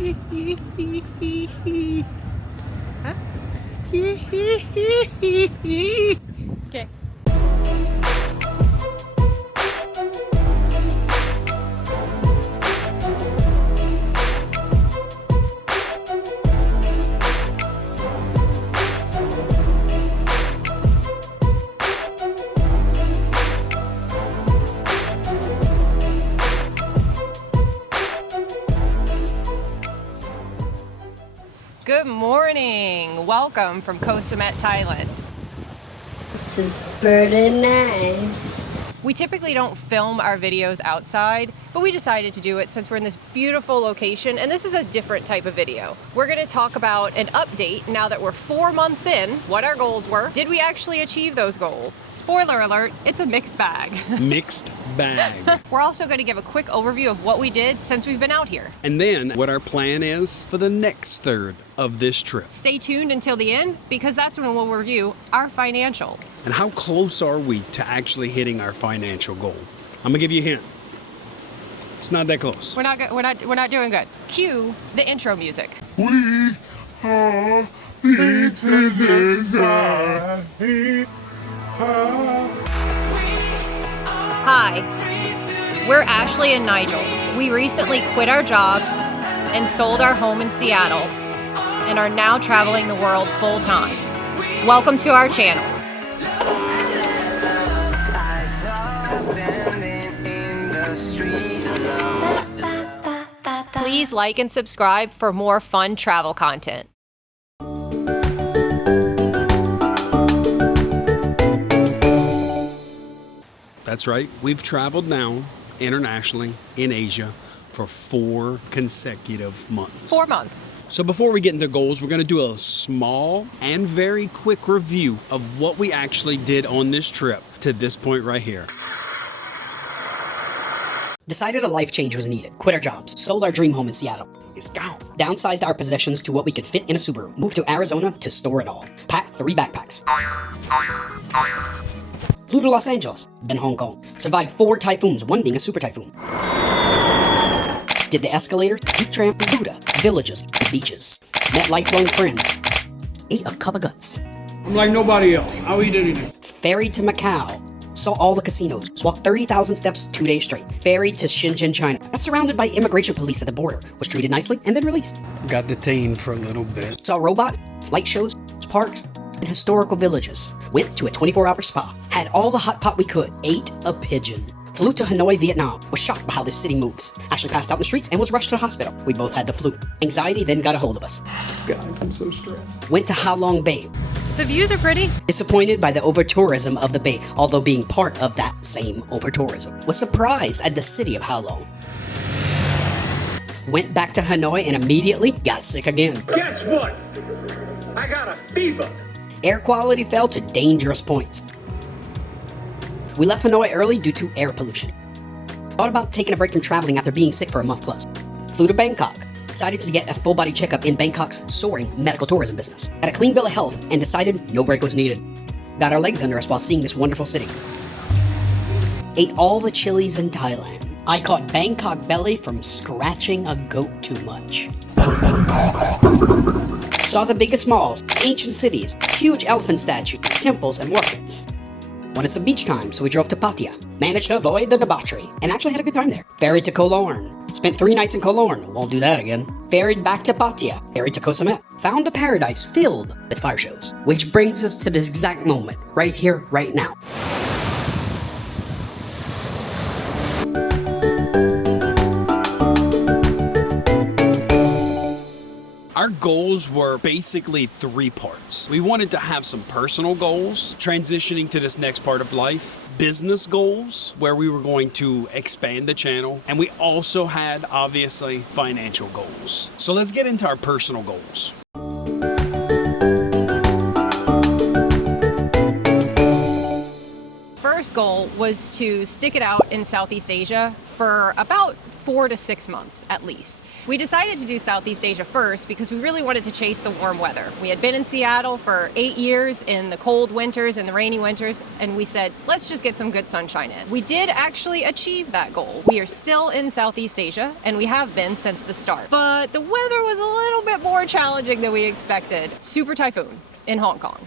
Huh? Okay. Good morning. Welcome from Koh Samet, Thailand. This is very nice. We typically don't film our videos outside, but we decided to do it since we're in this beautiful location, and this is a different type of video. We're going to talk about an update now that we're 4 months in, what our goals were. Did we actually achieve those goals? Spoiler alert, it's a mixed bag. Mixed bag. We're also going to give a quick overview of what we did since we've been out here. And then what our plan is for the next third of this trip. Stay tuned until the end, because that's when we'll review our financials. And how close are we to actually hitting our financial goal? I'm gonna give you a hint. It's not that close. We're not good. We're not doing good. Cue the intro music. We are the Hi, we're Ashley and Nigel. We recently quit our jobs and sold our home in Seattle and are now traveling the world full time. Welcome to our channel. Please like and subscribe for more fun travel content. That's right. We've traveled now internationally in Asia for 4 consecutive months. 4 months. So before we get into goals, we're going to do a small and very quick review of what we actually did on this trip to this point right here. Decided a life change was needed. Quit our jobs. Sold our dream home in Seattle. It's gone. Downsized our possessions to what we could fit in a Subaru. Moved to Arizona to store it all. Packed 3 backpacks. Flew to Los Angeles. Then Hong Kong. Survived 4 typhoons, one being a super typhoon. Did the escalators, beach tramp, Buddha, villages, beaches. Met lifelong friends. Ate a cup of guts. I'm like nobody else. I'll eat anything. Ferried to Macau. Saw all the casinos. Walked 30,000 steps 2 days straight. Ferried to Shenzhen, China. Got surrounded by immigration police at the border. Was treated nicely and then released. Got detained for a little bit. Saw robots, light shows, parks, and historical villages. Went to a 24-hour spa. Had all the hot pot we could. Ate a pigeon. Flew to Hanoi, Vietnam. Was shocked by how this city moves. Actually passed out in the streets and was rushed to the hospital. We both had the flu. Anxiety then got a hold of us. Guys, I'm so stressed. Went to Ha Long Bay. The views are pretty. Disappointed by the over-tourism of the bay, although being part of that same over-tourism. Was surprised at the city of Ha Long. Went back to Hanoi and immediately got sick again. Guess what? I got a fever. Air quality fell to dangerous points. We left Hanoi early due to air pollution. Thought about taking a break from traveling after being sick for a month plus. Flew to Bangkok. Decided to get a full body checkup in Bangkok's soaring medical tourism business. Had a clean bill of health and decided no break was needed. Got our legs under us while seeing this wonderful city. Ate all the chilies in Thailand. I caught Bangkok belly from scratching a goat too much. Saw the biggest malls, ancient cities, huge elephant statues, temples, and markets. Wanted some beach time, so we drove to Pattaya. Managed to avoid the debauchery, and actually had a good time there. Ferried to Koh Lorne. Spent 3 nights in Koh Lorne. Won't do that again. Ferried back to Pattaya. Ferried to Koh Samet. Found a paradise filled with fire shows. Which brings us to this exact moment, right here, right now. Our goals were basically 3 parts. We wanted to have some personal goals, transitioning to this next part of life, business goals, where we were going to expand the channel, and we also had, obviously, financial goals. So let's get into our personal goals. First goal was to stick it out in Southeast Asia for about 4 to 6 months at least. We decided to do Southeast Asia first because we really wanted to chase the warm weather. We had been in Seattle for 8 years in the cold winters and the rainy winters, and we said, let's just get some good sunshine in. We did actually achieve that goal. We are still in Southeast Asia, and we have been since the start. But the weather was a little bit more challenging than we expected. Super typhoon in Hong Kong.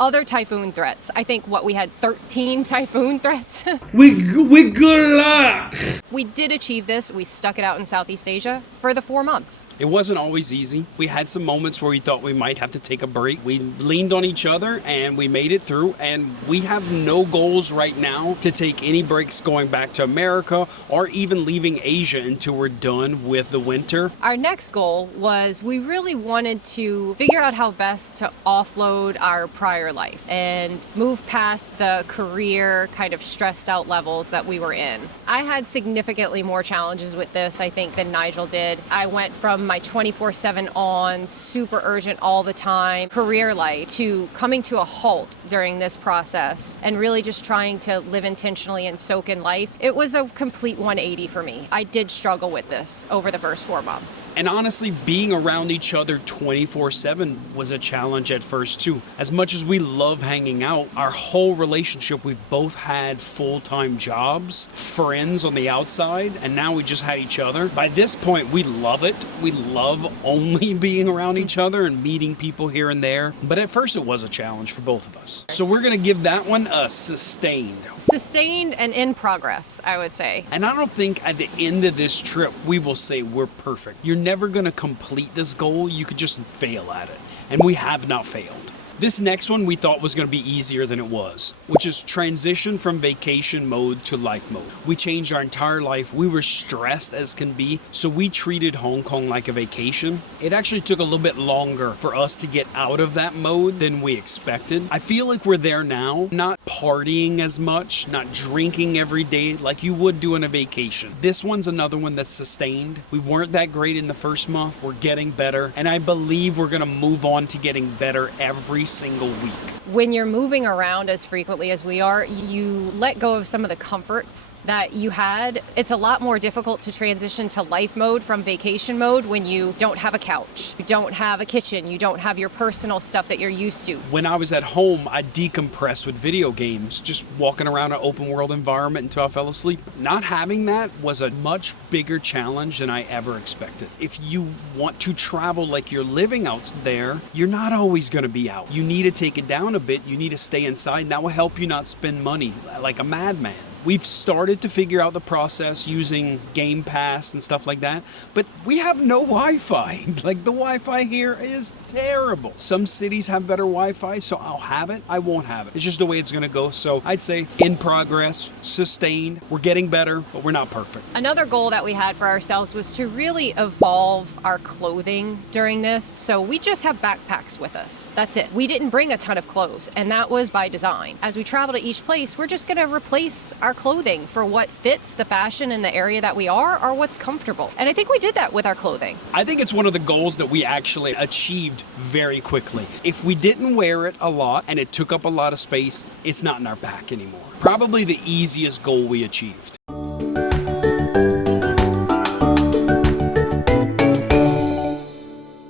Other typhoon threats. I think we had 13 typhoon threats. With good luck. We did achieve this. We stuck it out in Southeast Asia for the 4 months. It wasn't always easy. We had some moments where we thought we might have to take a break. We leaned on each other and we made it through, and we have no goals right now to take any breaks going back to America or even leaving Asia until we're done with the winter. Our next goal was we really wanted to figure out how best to offload our prior life and move past the career kind of stressed out levels that we were in. I had significantly more challenges with this, I think, than Nigel did. I went from my 24/7 on, super urgent all the time career life to coming to a halt during this process and really just trying to live intentionally and soak in life. It was a complete 180 for me. I did struggle with this over the first 4 months. And honestly, being around each other 24/7 was a challenge at first too. As much as we love hanging out, our whole relationship, we both had full-time jobs, friends on the outside, and now we just had each other. By this point, we love it. We love only being around each other and meeting people here and there. But at first it was a challenge for both of us. So we're gonna give that one a sustained. Sustained and in progress, I would say. And I don't think at the end of this trip, we will say we're perfect. You're never gonna complete this goal. You could just fail at it. And we have not failed. This next one we thought was going to be easier than it was, which is transition from vacation mode to life mode. We changed our entire life. We were stressed as can be, so we treated Hong Kong like a vacation. It actually took a little bit longer for us to get out of that mode than we expected. I feel like we're there now, not partying as much, not drinking every day like you would do on a vacation. This one's another one that's sustained. We weren't that great in the first month. We're getting better, and I believe we're going to move on to getting better every single week. When you're moving around as frequently as we are, you let go of some of the comforts that you had. It's a lot more difficult to transition to life mode from vacation mode when you don't have a couch, you don't have a kitchen, you don't have your personal stuff that you're used to. When I was at home, I decompressed with video games, just walking around an open world environment until I fell asleep. Not having that was a much bigger challenge than I ever expected. If you want to travel like you're living out there, you're not always going to be out. You need to take it down a bit. You need to stay inside, and that will help you not spend money like a madman. We've started to figure out the process using Game Pass and stuff like that, but we have no Wi-Fi. Like, the Wi-Fi here is terrible. Some cities have better Wi-Fi, so I'll have it. I won't have it. It's just the way it's going to go. So I'd say in progress, sustained. We're getting better, but we're not perfect. Another goal that we had for ourselves was to really evolve our clothing during this. So we just have backpacks with us. That's it. We didn't bring a ton of clothes, and that was by design. As we travel to each place, we're just going to replace our clothing for what fits the fashion in the area that we are or what's comfortable. And I think we did that with our clothing. I think it's one of the goals that we actually achieved very quickly. If we didn't wear it a lot and it took up a lot of space, it's not in our back anymore. Probably the easiest goal we achieved.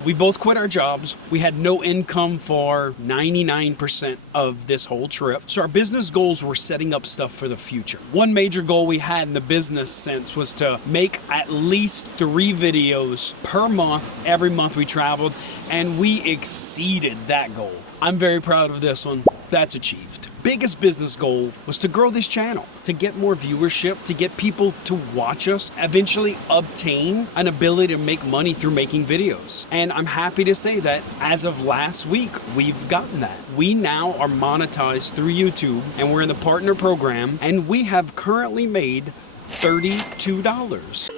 We both quit our jobs. We had no income for 99% of this whole trip. So our business goals were setting up stuff for the future. One major goal we had in the business sense was to make at least 3 videos per month, every month we traveled, and we exceeded that goal. I'm very proud of this one. That's achieved. Biggest business goal was to grow this channel, to get more viewership, to get people to watch us, eventually obtain an ability to make money through making videos. And I'm happy to say that as of last week, we've gotten that. We now are monetized through YouTube, and we're in the partner program, and we have currently made $32.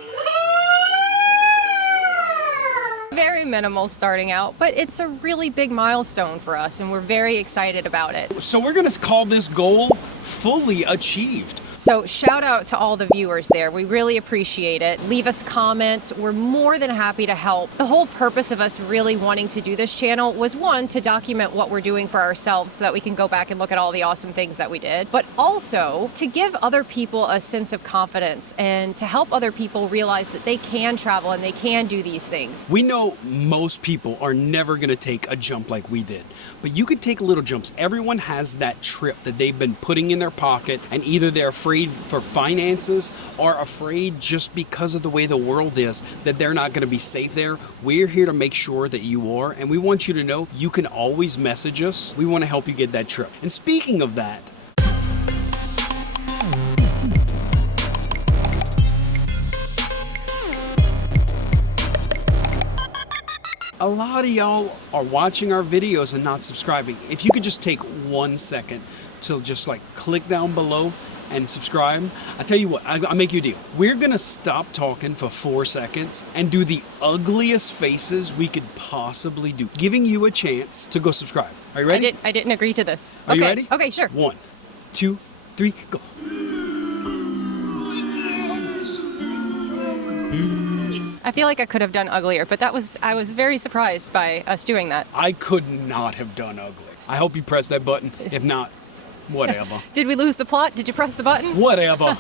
Very minimal starting out, but it's a really big milestone for us, and we're very excited about it. So we're going to call this goal fully achieved. So shout out to all the viewers there. We really appreciate it. Leave us comments. We're more than happy to help. The whole purpose of us really wanting to do this channel was, one, to document what we're doing for ourselves so that we can go back and look at all the awesome things that we did, but also to give other people a sense of confidence and to help other people realize that they can travel and they can do these things. We know most people are never going to take a jump like we did, but you can take little jumps. Everyone has that trip that they've been putting in their pocket, and either they're afraid for finances or afraid just because of the way the world is that they're not going to be safe there. We're here to make sure that you are, and we want you to know you can always message us. We want to help you get that trip. And speaking of that, a lot of y'all are watching our videos and not subscribing. If you could just take 1 second to just like click down below and subscribe. I tell you what, I'll make you a deal. We're gonna stop talking for 4 seconds and do the ugliest faces we could possibly do, giving you a chance to go subscribe. Are you ready? I didn't agree to this. Are you ready? Okay, sure. 1, 2, 3, go. I feel like I could have done uglier, but I was very surprised by us doing that. I could not have done ugly. I hope you press that button. If not, whatever. Did we lose the plot? Did you press the button? Whatever.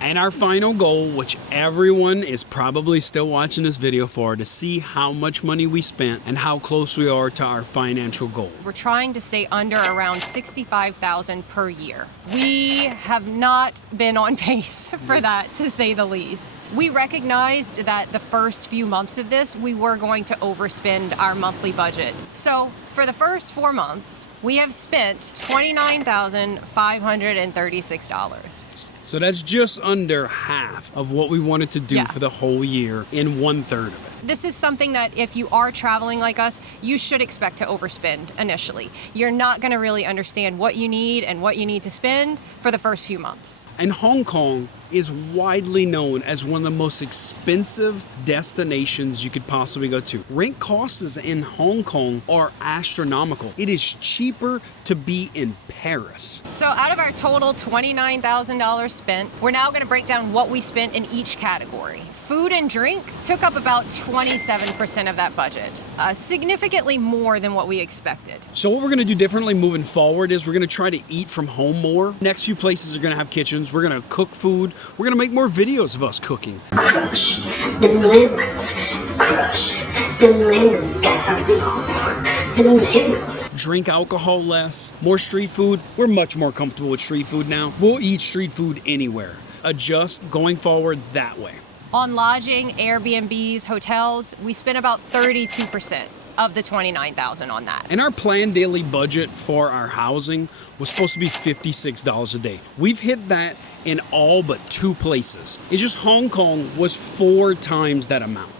And our final goal, which everyone is probably still watching this video for, to see how much money we spent and how close we are to our financial goal. We're trying to stay under around $65,000 per year. We have not been on pace for that, to say the least. We recognized that the first few months of this, we were going to overspend our monthly budget. So for the first 4 months, we have spent $29,536. So that's just under half of what we wanted to do Yeah. for the whole year in 1/3 of it. This is something that if you are traveling like us, you should expect to overspend initially. You're not going to really understand what you need and what you need to spend for the first few months. And Hong Kong is widely known as one of the most expensive destinations you could possibly go to. Rent costs in Hong Kong are astronomical. It is cheaper to be in Paris. So out of our total $29,000 spent, we're now going to break down what we spent in each category. Food and drink took up about 27% of that budget, significantly more than what we expected. So what we're going to do differently moving forward is we're going to try to eat from home more. Next few places are going to have kitchens. We're going to cook food. We're going to make more videos of us cooking. Crush the lemons. Crush the lemons down. The lemons. Drink alcohol less. More street food. We're much more comfortable with street food now. We'll eat street food anywhere. Adjust going forward that way. On lodging, Airbnbs, hotels, we spent about 32% of the $29,000 on that. And our planned daily budget for our housing was supposed to be $56 a day. We've hit that in all but 2 places. It's just Hong Kong was 4 times that amount.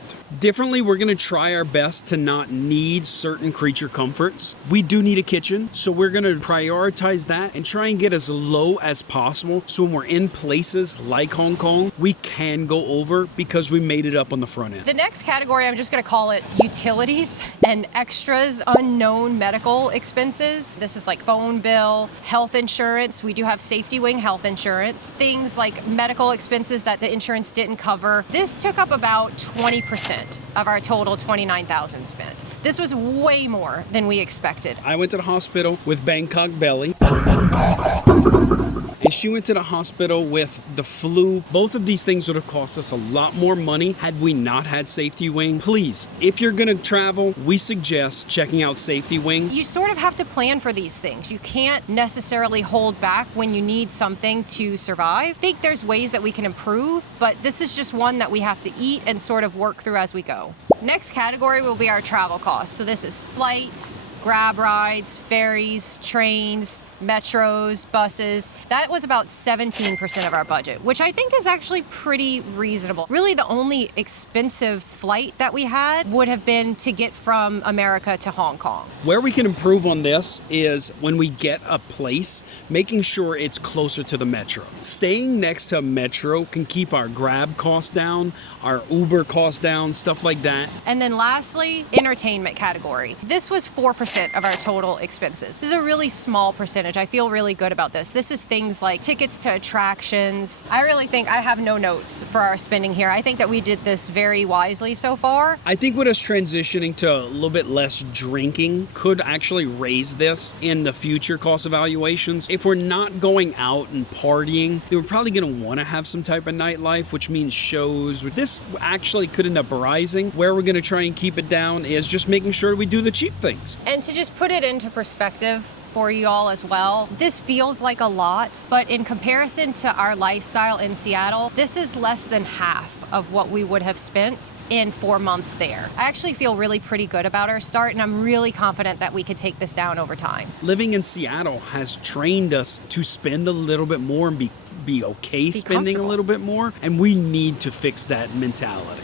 Differently, we're going to try our best to not need certain creature comforts. We do need a kitchen, so we're going to prioritize that and try and get as low as possible, so when we're in places like Hong Kong, we can go over because we made it up on the front end. The next category, I'm just going to call it utilities and extras, unknown medical expenses. This is like phone bill, health insurance. We do have Safety Wing health insurance. Things like medical expenses that the insurance didn't cover. This took up about 20% of our total $29,000 spent. This was way more than we expected. I went to the hospital with Bangkok belly. And she went to the hospital with the flu. Both of these things would have cost us a lot more money had we not had Safety Wing. Please, if you're gonna travel, we suggest checking out Safety Wing. You sort of have to plan for these things. You can't necessarily hold back when you need something to survive. I think there's ways that we can improve, but this is just one that we have to eat and sort of work through as we go. Next category will be our travel costs. So this is flights, grab rides, ferries, trains, metros, buses. That was about 17% of our budget, which I think is actually pretty reasonable. Really, the only expensive flight that we had would have been to get from America to Hong Kong. Where we can improve on this is when we get a place, making sure it's closer to the metro. Staying next to a metro can keep our Grab costs down, our Uber costs down, stuff like that. And then lastly, entertainment category. This was 4% 10% of our total expenses. This is a really small percentage. I feel really good about this. This is things like tickets to attractions. I really think I have no notes for our spending here. I think that we did this very wisely so far. I think with us transitioning to a little bit less drinking could actually raise this in the future cost evaluations. If we're not going out and partying, then we're probably going to want to have some type of nightlife, which means shows. This actually could end up rising. Where we're going to try and keep it down is just making sure we do the cheap things. And to just put it into perspective for you all as well, this feels like a lot, but in comparison to our lifestyle in Seattle, this is less than half of what we would have spent in 4 months there. I actually feel really pretty good about our start, and I'm really confident that we could take this down over time. Living in Seattle has trained us to spend a little bit more and be okay spending a little bit more, and we need to fix that mentality.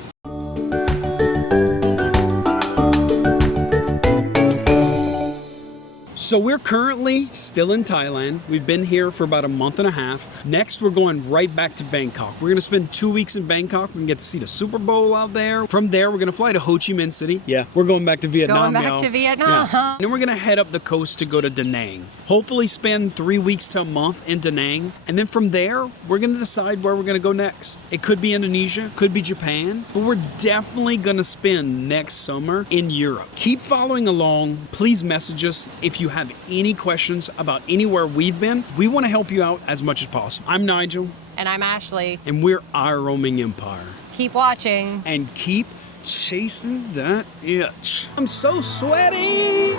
So we're currently still in Thailand. We've been here for about a month and a half. Next, we're going right back to Bangkok. We're gonna spend 2 weeks in Bangkok. We can get to see the Super Bowl out there. From there, we're gonna fly to Ho Chi Minh City. Yeah, we're going back to Vietnam Going back now. to Vietnam. Yeah. And then we're gonna head up the coast to go to Da Nang. Hopefully spend 3 weeks to a month in Da Nang. And then from there, we're gonna decide where we're gonna go next. It could be Indonesia, could be Japan, but we're definitely gonna spend next summer in Europe. Keep following along. Please message us if you have any questions about anywhere we've been. We want to help you out as much as possible. I'm Nigel. And I'm Ashley. And we're our roaming empire. Keep watching. And keep chasing that itch. I'm so sweaty.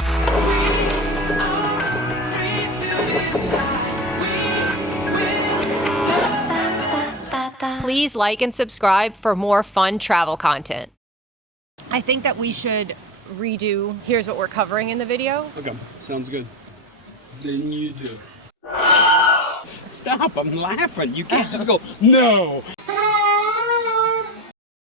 Please like and subscribe for more fun travel content. I think that we should redo here's what we're covering in the video. Okay, sounds good. Then you do. Stop, I'm laughing. You can't just go, no.